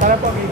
Para po, okay.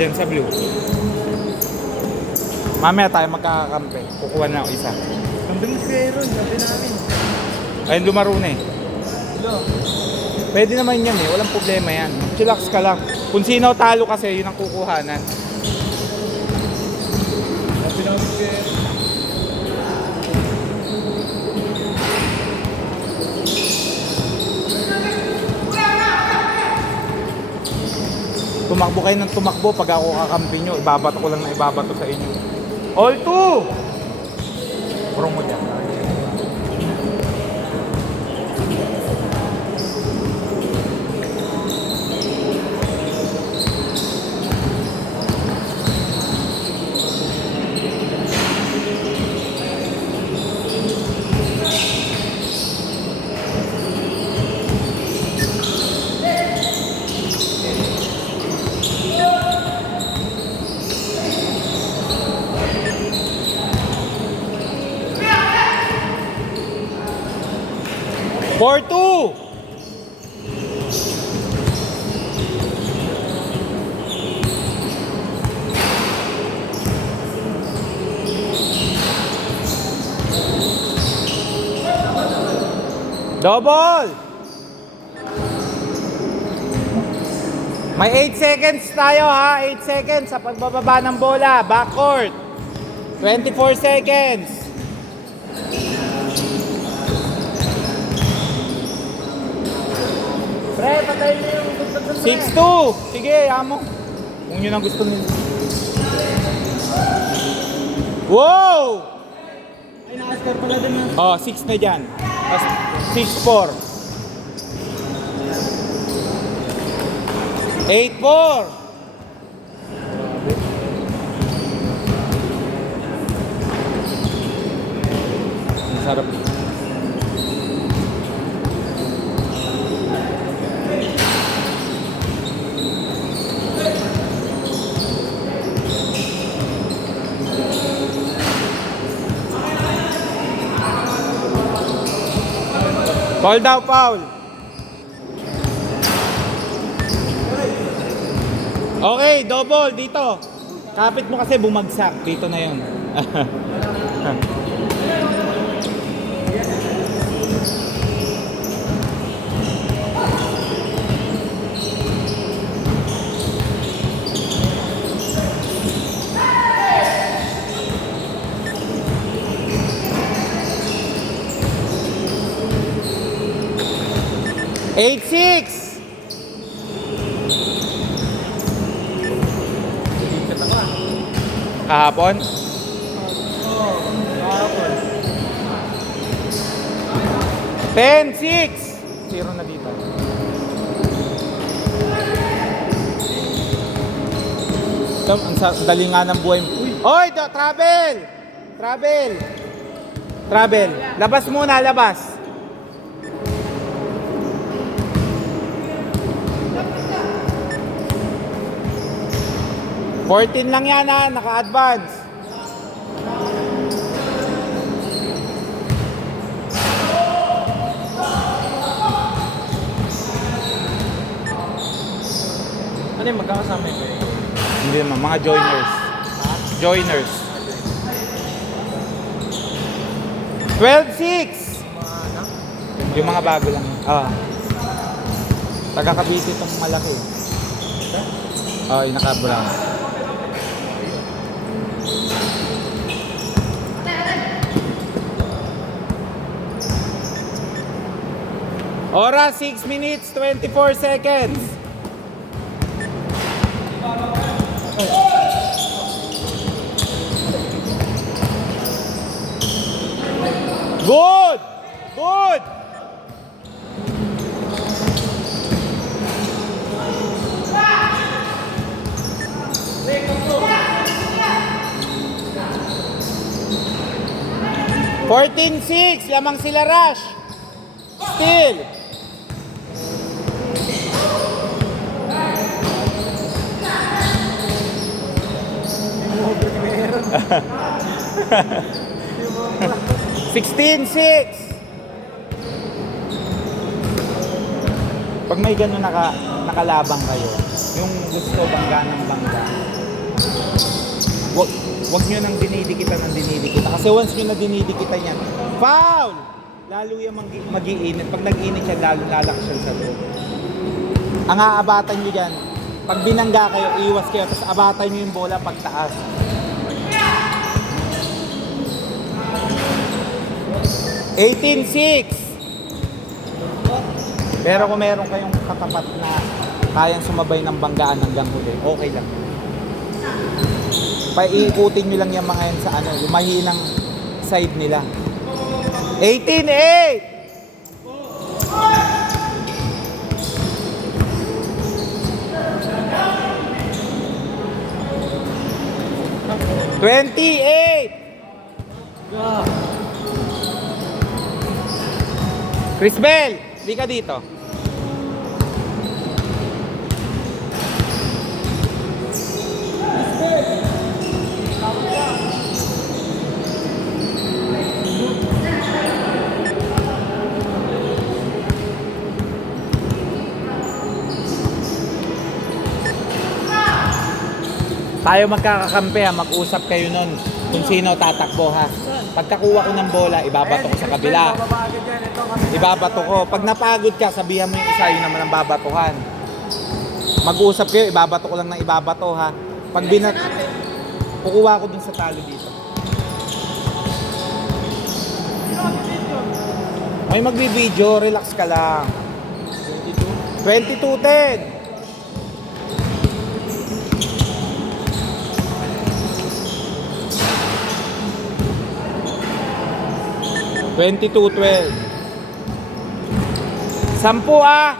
Diyan sa blue. Mamaya tayo magkakakampi. Kukuha na ako isa. Kambing si Aaron, sabi namin. Ayun, lumaro na eh. Hello. Pwede naman yan eh. Walang problema yan. Chillax ka lang. Kung sino talo kasi, yun ang kukuhanan. Sabi namin si Aaron. Tumakbo kayo ng tumakbo. Pag ako kakampi nyo, ibabato ko lang na ibabato sa inyo. All two! Prong mo dyan. Four, two. Double. May 8 seconds tayo ha. 8 seconds sa pagbababa ng bola. Backcourt. 24 seconds. Pre, patay na yung gusto ko. 6-2. Sige, amo. Kung yun ang gusto nila. Wow! Ay, naka-score pala din na. Oh, 6 na dyan. Tapos 6-4. 8-4. Ang sarap. Call daw, foul. Okay, double dito. Kapit mo kasi bumagsak. Dito na yun. 8-6. Ikat ako. Kahapon. Oo. Kahapon. 10-6. Zero na dito. Ang dali nga ng buhay. Oy, travel! Travel! Travel. Labas muna, labas. $14 lang yan ha, naka-advance. Ano yung magkakasama yun? Hindi naman, mga joiners. Joiners. 12-6. Yung mga bago lang. Taga Cavite itong malaki. Yung naka-brown. Oras 6 minutes 24 seconds. Good! Good! $14-6, lamang sila Rush. Still. $16-6. Pag may gano'n nakalabang kayo, yung gusto bangga ng bangga, wag nyo nang dinidikitan ng dinidikitan. Kasi once nyo na dinidikitan yan, foul! Lalo yung mag-iinit. Pag nag-init yan, lalo lalakas yan sa loob. Ang aabatan nyo dyan, pag binangga kayo, iwas kayo, tapos abatan nyo yung bola pagtaas. $18-6. Pero kung meron kayong katapat na kayang sumabay ng banggaan hanggang huli, okay lang. Paiikutin nyo lang yung mga yan sa yung mahinang side nila. 18-8. $28. Crisbel, di ka dito. Tayo magkakakampi ha, mag-usap kayo nun kung sino tatakbo ha. Pagkakuha ko ng bola, ibabato ko sa kabila. Ibabato ko. Pag napagod ka, sabihan mo yung isa, yun naman ang babatuhan. Mag-usap kayo, ibabato ko lang ng ibabato ha. Pag kukuha ko dun sa talo dito. May magbi-video, relax ka lang. 22-10. $22-12. 10 ah.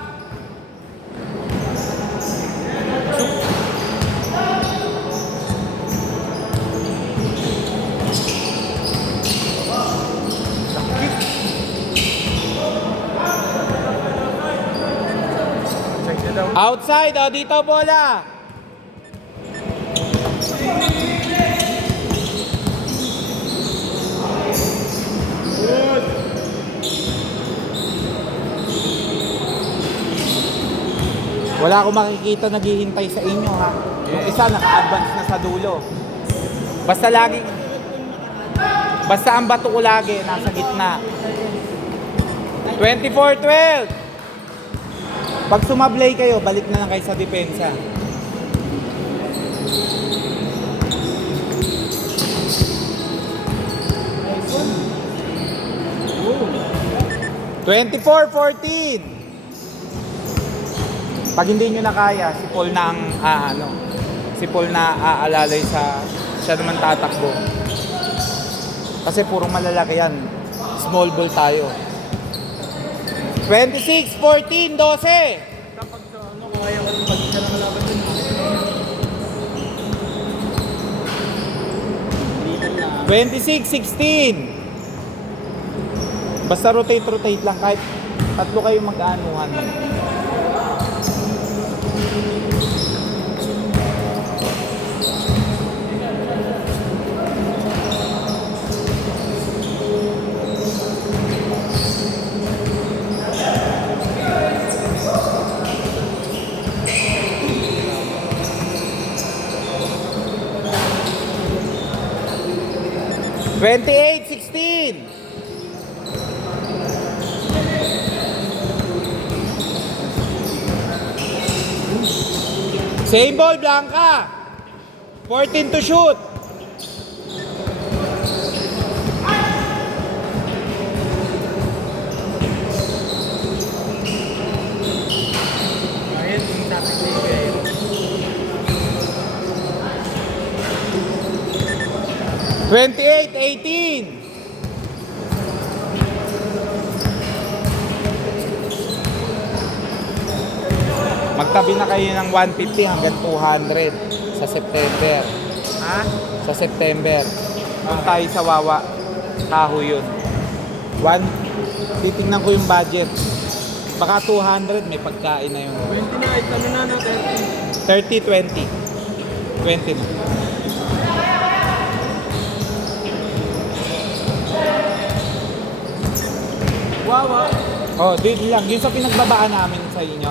Outside, dito bola. Wala akong makikita naghihintay sa inyo ha. Yung isa naka-advance na sa dulo. Basta ang bato ko lagi nasa gitna. 24-12. Pag sumablay kayo, balik na lang kayo sa depensa. $24-14. Pag hindi nyo na kaya, si Paul na ang si Paul na aalalay siya naman tatakbo. Kasi puro malalaki yan. Small ball tayo. 26, 14, 12. Kapag sa ano, kaya ko pag isa na kalaban dun. Litan lang. 26, 16. Basta rotate lang kahit tatlo kayo mag-aanuhan. Twenty-eight, 16. Same ball, Blanca. 14 to shoot. Ayun, yung topic ni Gael. 28, 18. Magtabi na kayo ng 150 hanggang 200 sa September. Ha? Sa September. Kung tayo sa Wawa, kaho yun. Titingnan ko yung budget. Baka 200, may pagkain na yun. 20 na, ano na, 30. 30, 20. 20 na. Wawa. Oh, dito lang. Yung sa pinagbabaan namin sa inyo.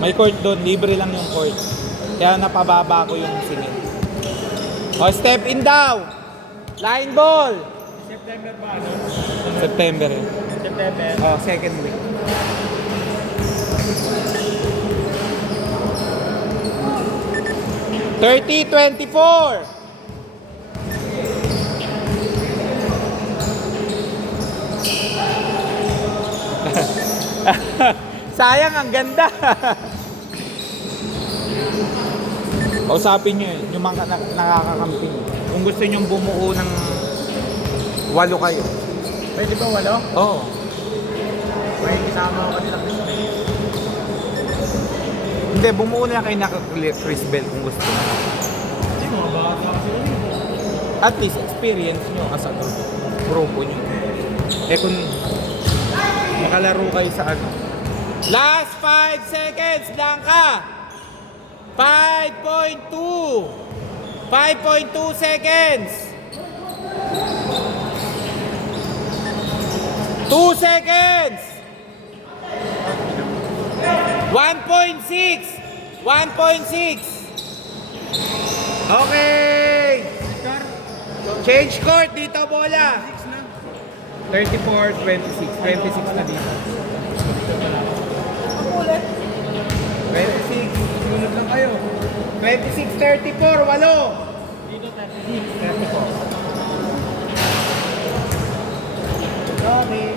May court doon. Libre lang yung court. Kaya napababa ko yung singit. Oh, step in daw. Line ball. September ba, ano? September eh. September. Oh, second week. Thirty, 24. Sayang, ang ganda. Kausapin nyo yung mga nakakakamping. Kung gusto nyo bumuo ng 8 kayo. Pwede ba walo? Oo. May kasama ako kanila Chris Bell. Hindi, bumuo na kayo naka-Chris Bell kung gusto nyo. Hindi, mga bata kasi rin. At least experience nyo as a grupo nyo. Eh kung makalaro kayo sa ano. Last 5 seconds, Blanca! 5.2 5.2 seconds 2 seconds 1.6 1.6 Okay! Change court dito, bola. 34, 26. 26 na dito. 26. Sunod lang kayo. 26, 34, 8. Dito 36. 34. Okay.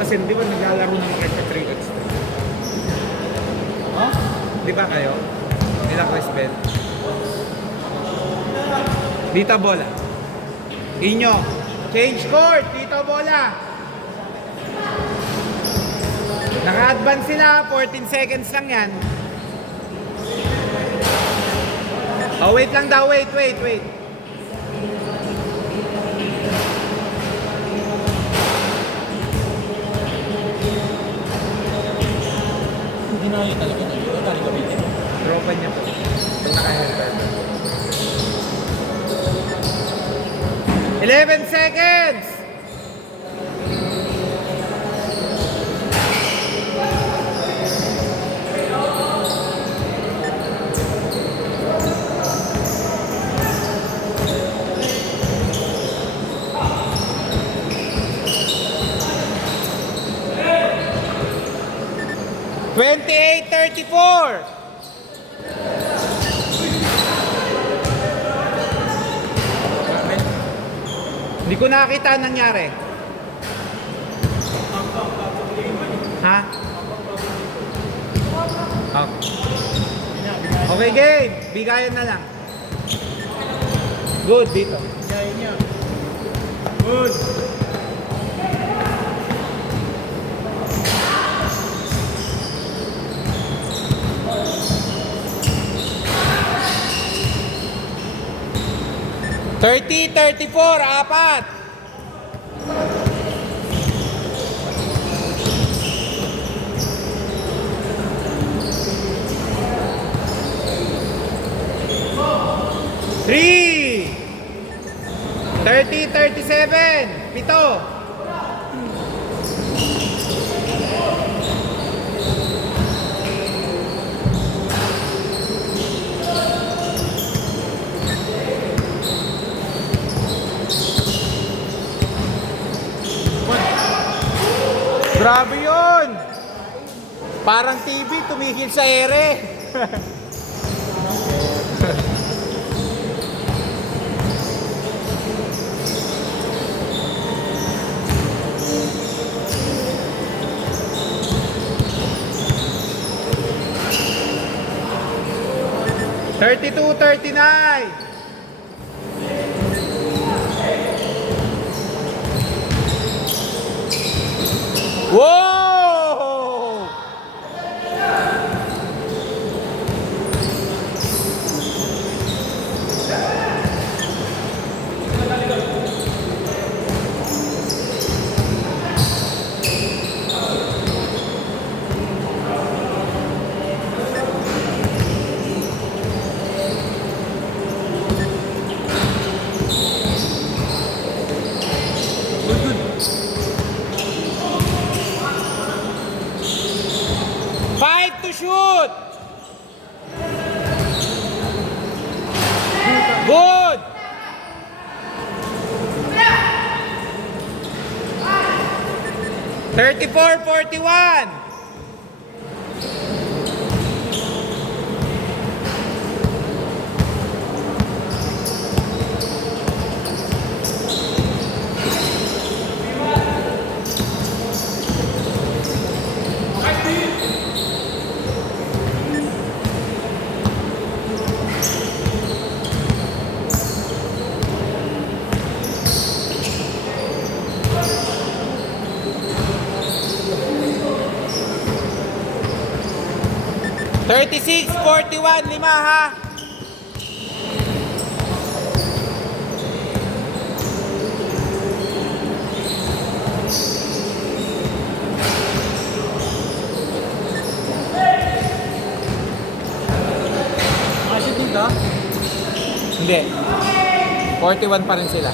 Kasi di ba naglalaro ng mga sa 3x? Oh? Di ba kayo? Nilang Chris Bell. Dito bola. Inyo. Change court. Dito bola. Naka-advance sila. 14 seconds lang yan. Oh, wait lang daw. Wait. Hindi na yun talaga na yun. Tali gamitin. Tropa niya po. Pag naka-helmet. 11 seconds! Twenty-eight, 34. Hindi ko nakita ang nangyari. Ha? Okay. Okay, game. Bigayan na lang. Good, dito. Bigayan niya. Good. $30, $34, apat. Three. 30, 37. Pito. Grabe yun! Parang TV, tumigil sa ere. $32, $39. Whoa! Five to shoot. Good. $34, $41. $36, $41, lima ha. Kasi dito. Hindi. 41 pa rin sila.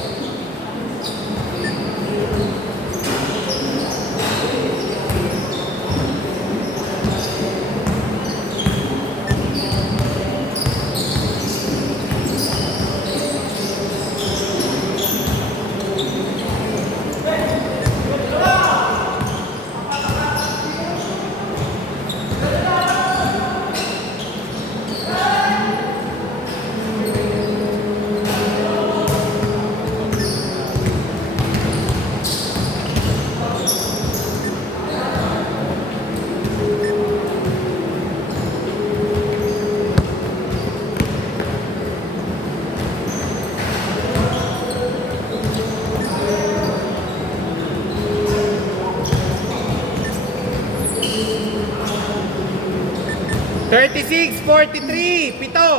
$36, $43, pito.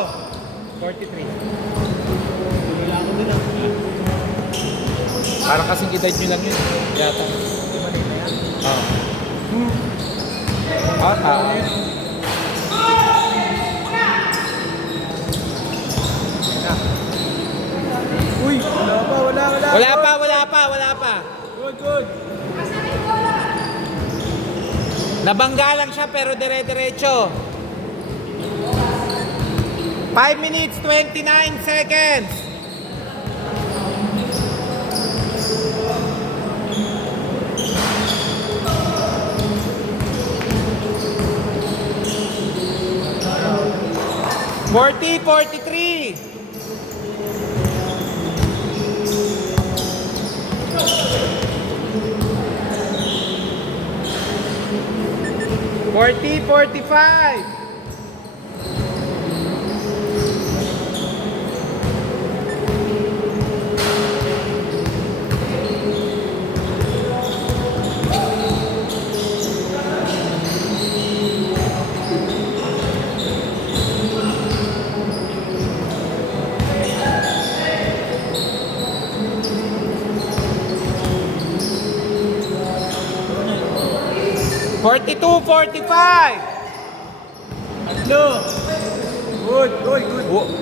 43. Wala ko din ah. Parang kasing edad nyo lang yun. Yata. Di ba na yan? Uy! Wala pa, wala. Wala pa. Good, good. Nabangga lang siya pero dire-diretso. 5 minutes, 29 seconds. $40, $43. 40-45. Forty-two, 45. Tatlo. Good, good, good. Wo-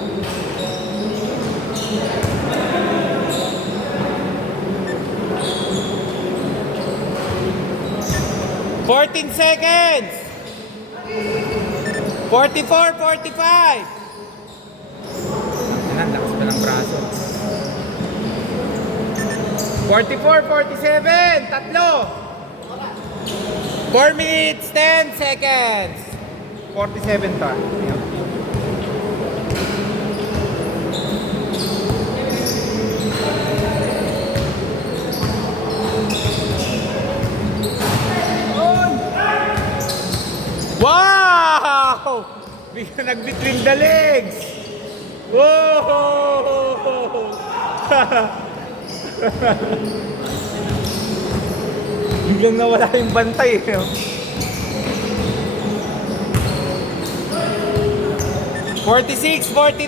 14 seconds. 44, 45. Yan, lakas pa ng braso. 44, 47. Tatlo. 4 minutes, 10 seconds. 47 to. Wow! Bigla nag-between the legs. Whoa! Biglang nawala yung bantay. 46-49.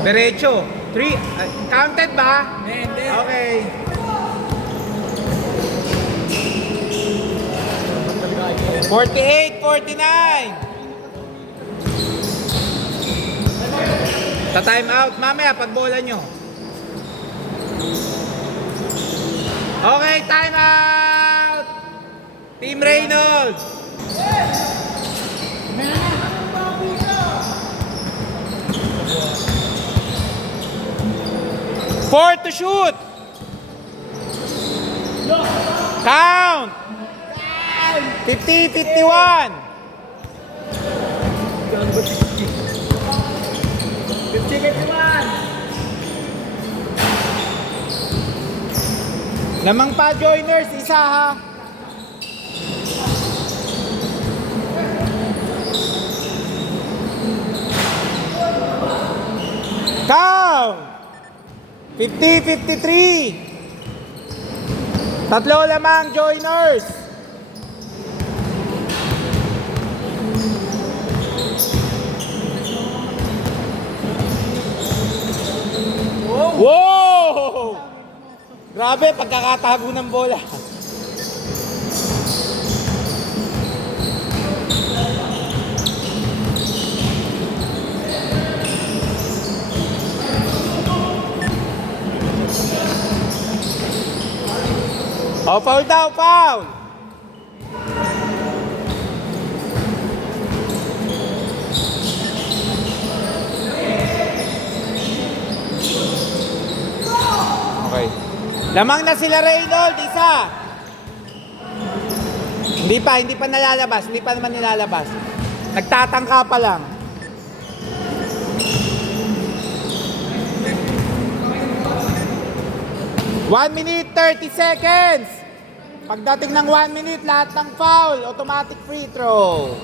Derecho. 3. Counted ba? Hindi. Okay. Forty-eight, 49. Sa time out, mamaya pag bola nyo. Okay, time out! Team Reynolds! Four to shoot! Count! 50-51. 50-51. Lamang pa joiners, isa ha. Count! 50-53. Tatlo lamang joiners. Wow! Grabe, pagkakatago ng bola. Oh, foul daw, foul! Okay. Lamang na sila Reynold, isa. Hindi pa nalalabas, hindi pa naman nilalabas. Nagtatangka pa lang. One minute, 30 seconds. Pagdating ng 1 minute, lahat ng foul, automatic free throw.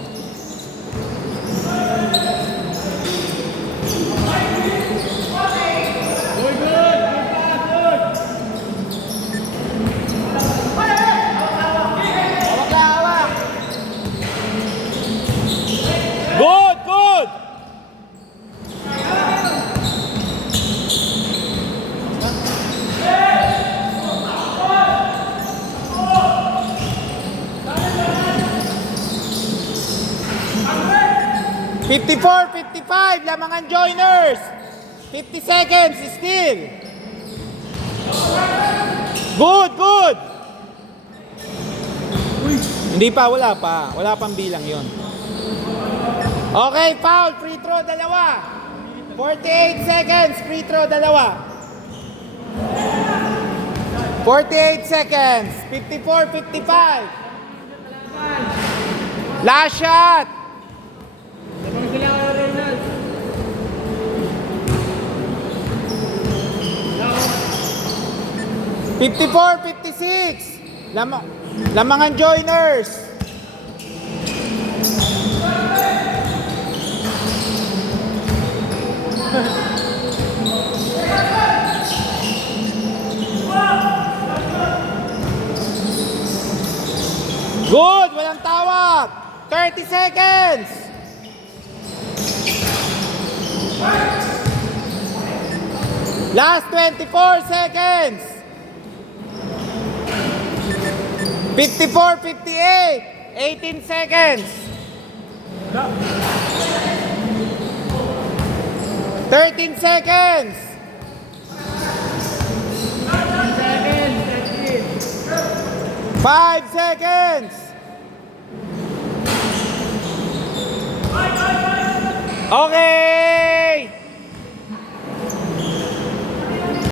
Good, good. Fifty-four, 55, lamang ang joiners. 50 seconds still. Good, good. Hindi pa, wala pa. Wala pang bilang yon. Okay, foul, free throw, dalawa. 48 seconds, free throw, dalawa. 48 seconds, 54, 55. Last shot. 54, 56. Lamangan joiners. Good, walang tawag. 30 seconds. Last 24 seconds. 54, 58. 18 seconds. 13 seconds. 5 seconds. Okay.